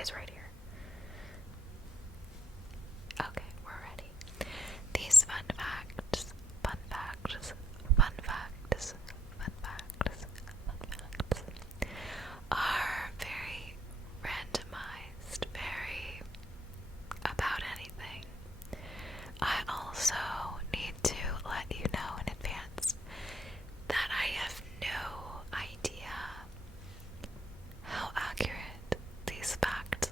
is right here. Okay, we're ready. These fun facts, fun facts, fun facts, fun facts, fun facts are very randomized, very about anything. I also need to let you know in advance that I have no idea how accurate these facts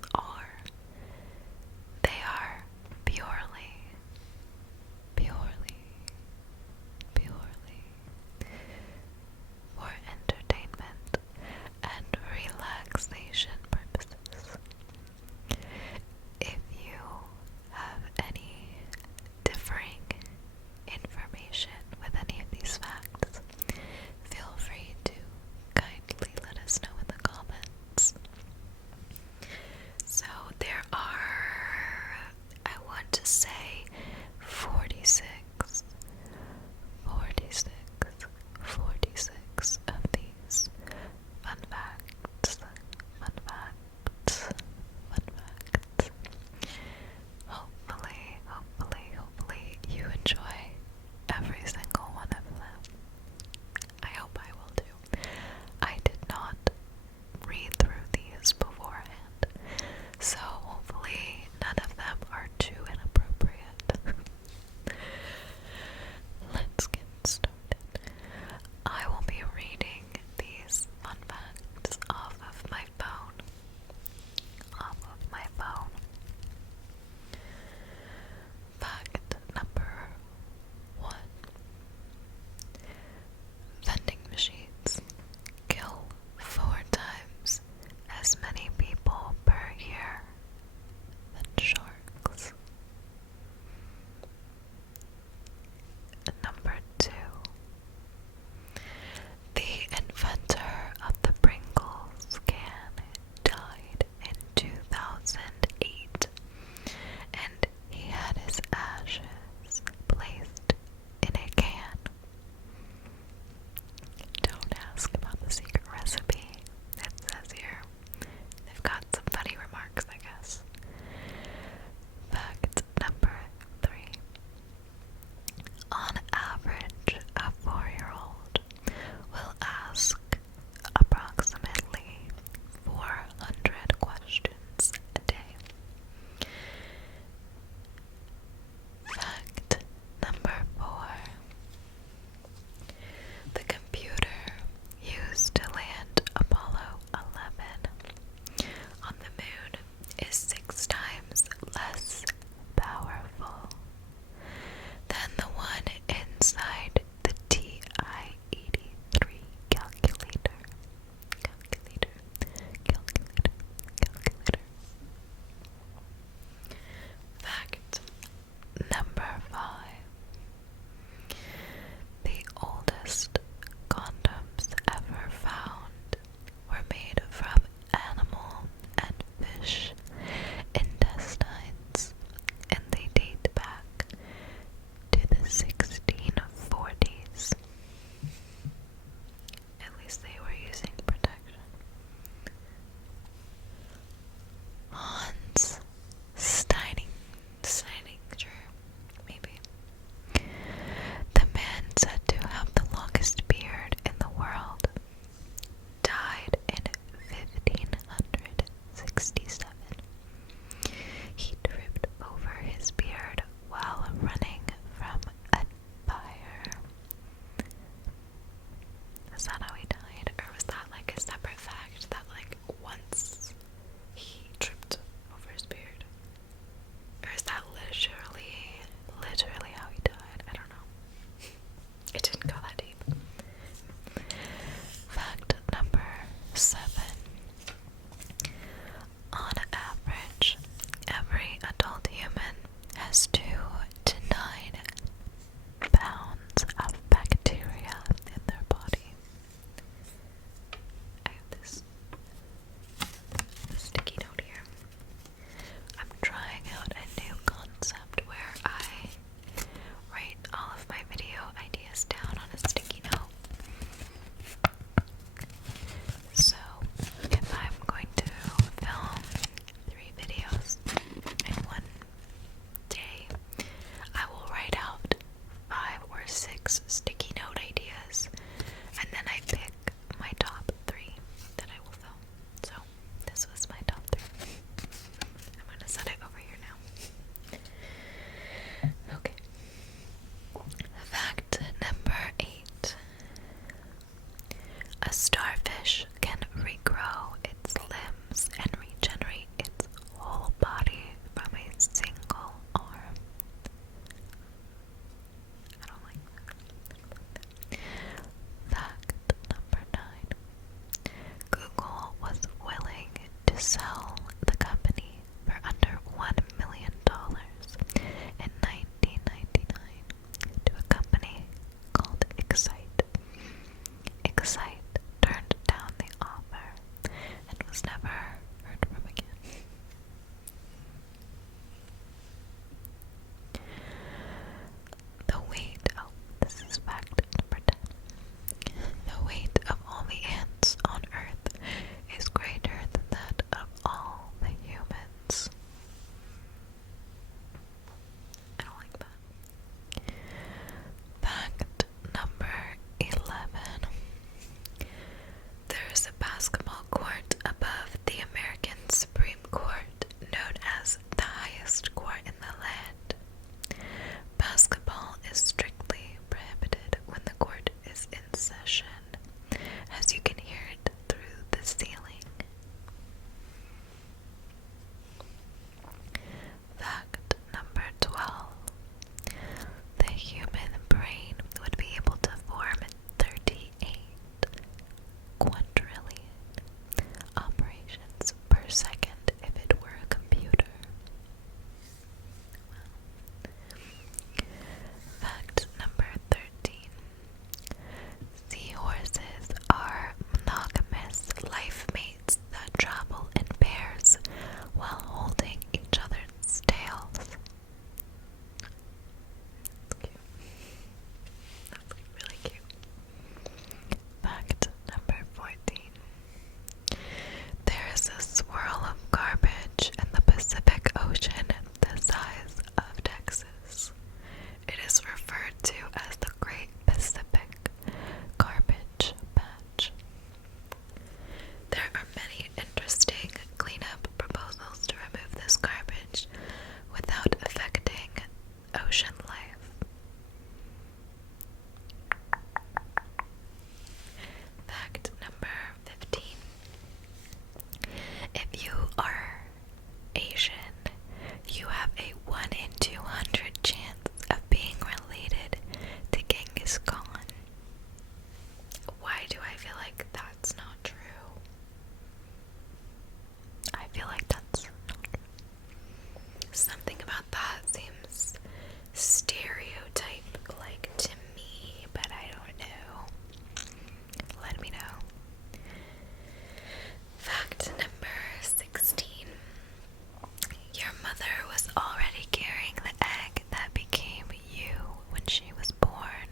already carrying the egg that became you when she was born,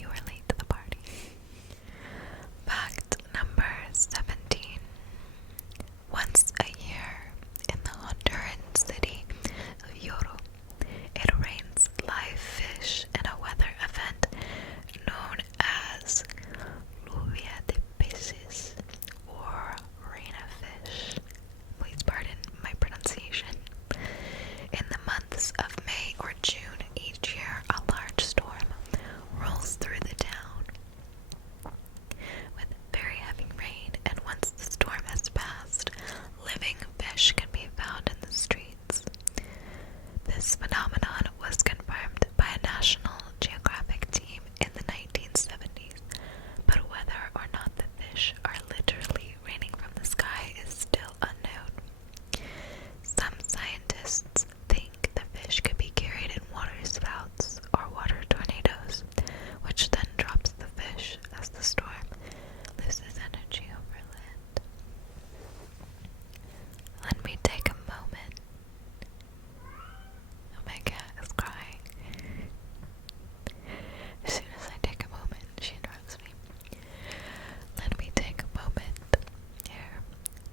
you were late to the party. Fact number 17. Once a year in the Honduran city of Yoro, it rains live fish in a weather event known as lluvia de peces, or rain of fish. Please pardon my pronunciation. In the months of May or June each year, a large storm rolls through the town with very heavy rain, and once the storm has passed, living fish can be found in the streets. This phenomenon was confirmed by a National Geographic team in the 1970s, but whether or not the fish are literally raining from the sky is still unknown. Some scientists think the fish could be carried in water spouts or water tornadoes, which then drops the fish as the storm loses energy over land. Let me take a moment. Oh, my cat is crying. As soon as I take a moment, she interrupts me. Let me take a moment here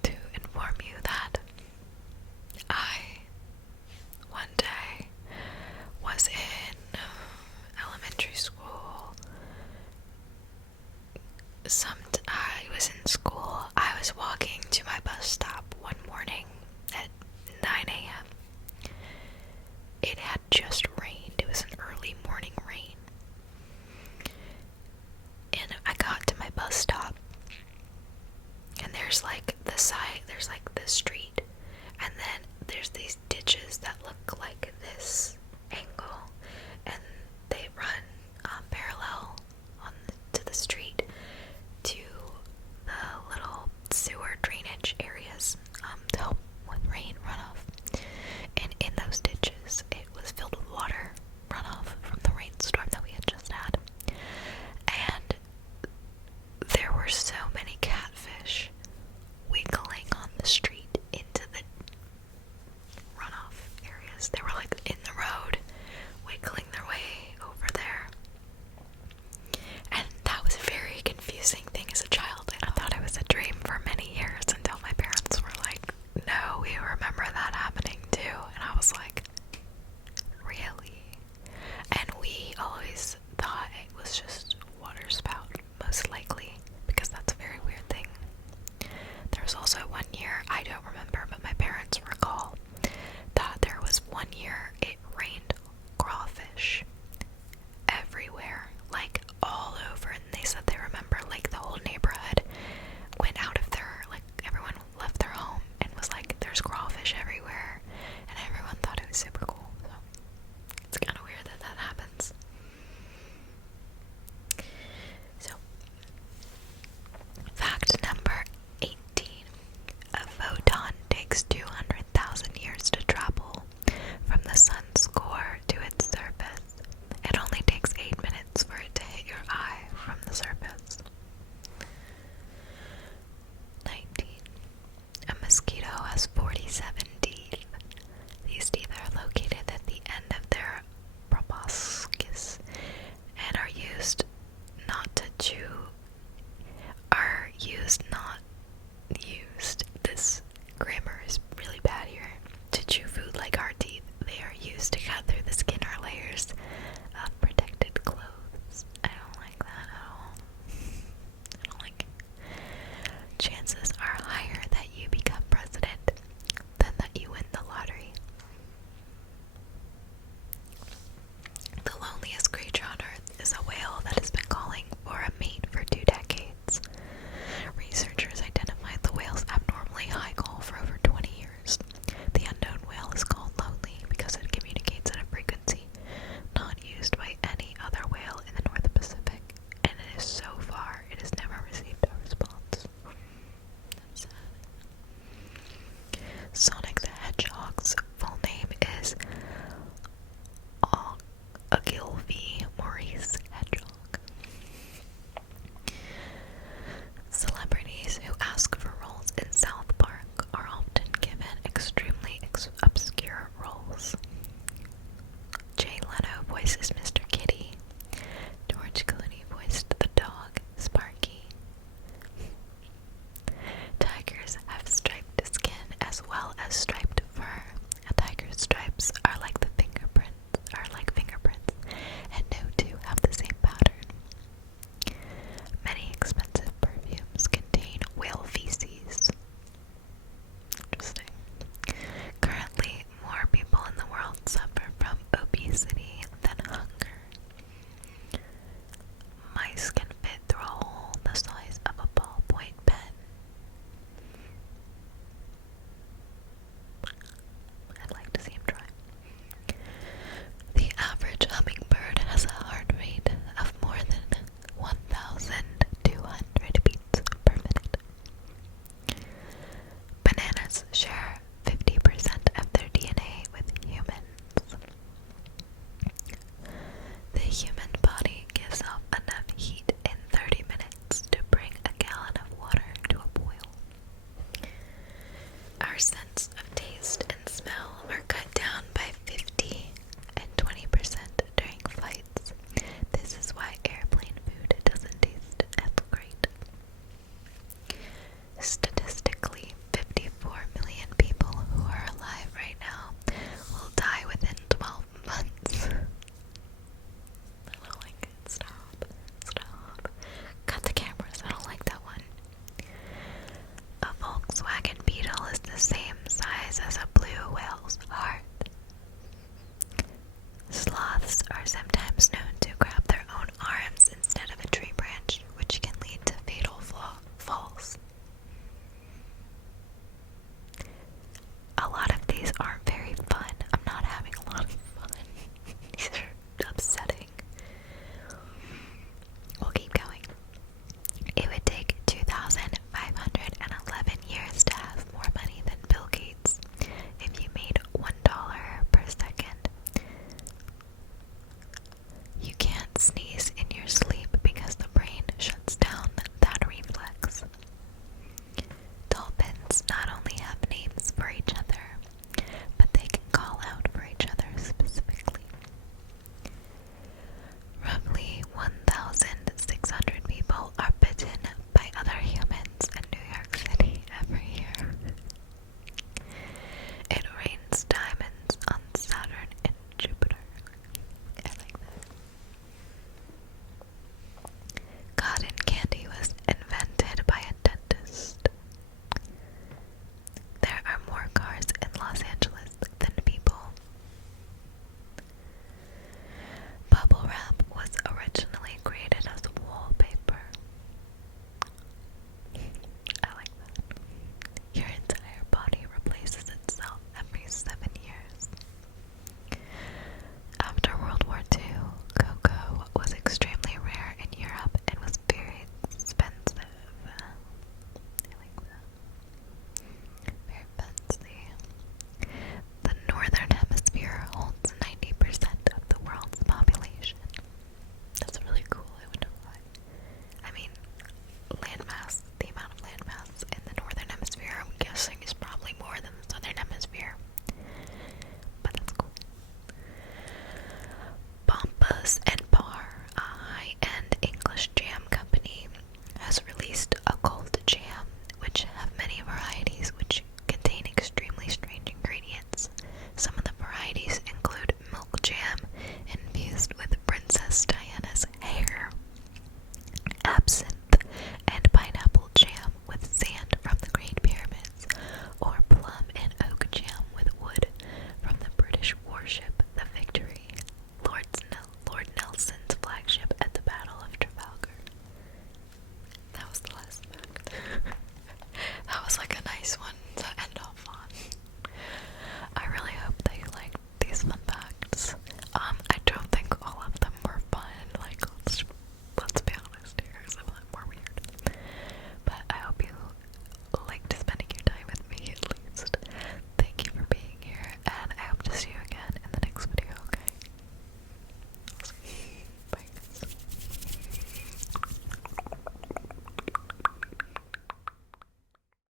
to inform you that I, one day, was in elementary school. I was in school. I was walking to my bus stop one morning at 9 a.m. It had just rained. It was an early morning rain. And I got to my bus stop, and there's like the street, and then there's these ditches that look like this angle, and they run parallel to the street to the little sewer drainage areas to help with rain runoff. And in those ditches, it was filled with water runoff from the rainstorm that we had just had. And there were so many catfish wiggling on the street into the runoff areas. They were like in the road, wiggling their way over there. And that was a very confusing thing as a child. And I thought it was a dream for many years until my parents were like, no, we remember that happening too. And I was like, really? And we always thought it was just water spout, most likely, because that's a very weird thing. There was also one year, I don't remember, but my parents recall that there was one year it rained crawfish everywhere, like all over, and they said they remember like the whole neighborhood went out of their, like everyone left their home and was like, there's crawfish everywhere, and everyone thought it was super cool. So it's kind of weird that that happens. So, fact number 18. A photon takes 200,000 years to travel from the sun organized, and